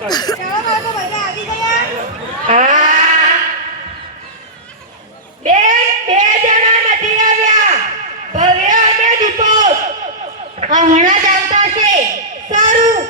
ચાલો બાળકો બધા આવી ગયા. હા બે જણા નથી આવ્યા. ભવ્ય અને દીપક હમણાં જ આવતા છે. સારું.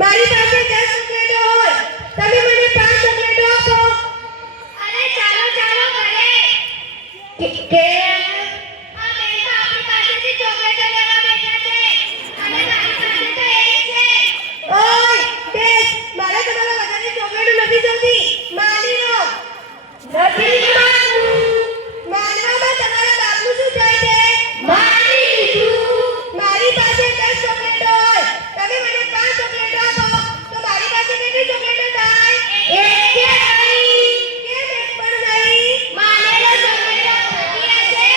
મારી પાસે 10 ચોકલેટો હોય, તમે મને 5 ચોકલેટો આપો. અરે ચાલો ચાલો ઘરે. કે આ બેન તો આપણી પાસેથી ચોકલેટો લેવા બેઠા છે અને મારી પાસે તો એક છે. ઓય બેસ, મારે તમારા વધારે ચોકલેટો નથી જોતી. માની લો. નથી માનવું. માનવામાં તમારા બાપનું શું જાય છે? માની લીધું. મારી પાસે 10 ચોકલેટો હોય, તમે મને 5 ચોકલેટો આપો, તો મારી પાસે કેટલી ચોકલેટો થાય? એક કે નહીં. કેમ એક પણ નહીં? માનેલો ચોકલેટો થતી હશે.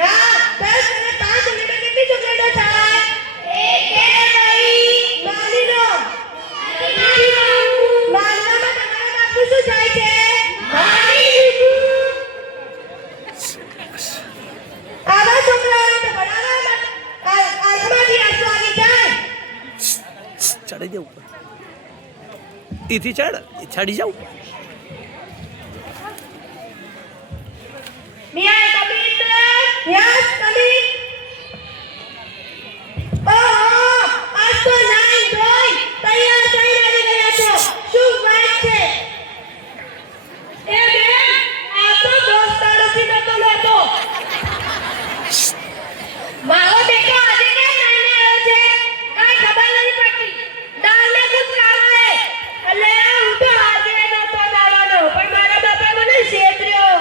હા, 10 અને 5 ચોકલેટો કેટલી ચોકલેટો થાય? એક કે નહીં. માની લો. નથી માનવું. માનવામાં તમારા બાપનું શું જાય છે? માની લીધું. આવા છોકરાઓને તો ભણાવવામાં આંખમાંથી આંસુ આવી જાય. ચડી જાઉં એથી ચડી જાઉં. May I come in, ma'am? Yes, come in. ઓહો, આજ તો નાઈ ધોઈ તૈયાર થઈને આવી ગયા છો. શું વાત છે? એ બેન, આ તો દોસ્તારોથી નતો લેતો. મારો બેટો આજે કેમ નાઈને આવ્યો છે? કાંઈ ખબર નથી પડતી. દાળને કુછ ખાવા હે. અલે, હું તો આજે નતો લાવવાનો, પણ મારા બાપે મને છેતર્યો.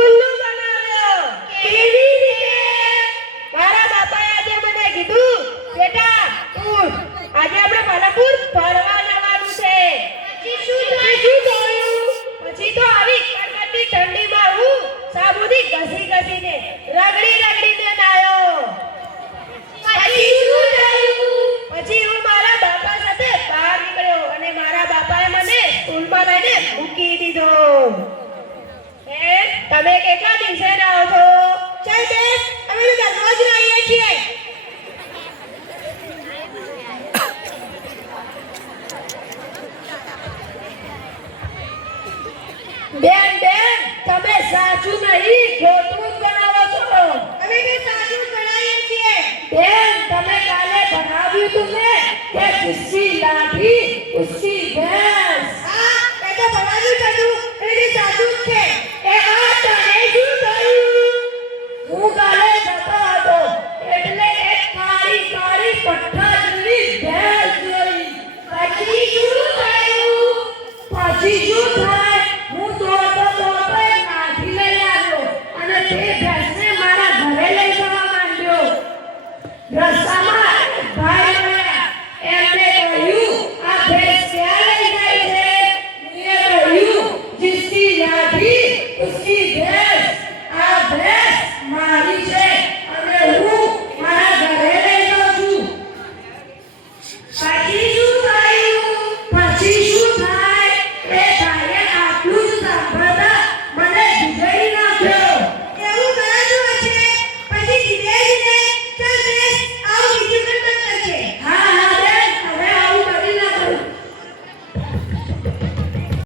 ઉલ્લુ બનાવ્યો. કેવી રીતે? મારા બાપાએ આજે મને કીધું, બેટા ઉઠ, આજે આપણે પાલનપુર ફરવા જવાનું છે. પછી શું થયું? પછી તો આવી કડકડતી ઠંડીમાં હું સાબુથી ઘસીને રગડીને નાયો. પછી શું થયું? પછી હું મારા બાપા સાથે બહાર નીકળ્યો અને મારા બાપાએ મને સ્કૂલમાં લઈને મૂકી દીધો. તમે કેટલા દિવસે નાઓ છો? ચાલ બેસ, અમે તો દરરોજ નાહીએ છીએ. બેન, તમે સાચું નહીં ખોટું જ બનાવો છો. અમે તો સાચું જ બનાવીએ છીએ. બેન, તમે કાલે બનાવ્યું તું ને કે जिसकी लाठी उसकी भैंस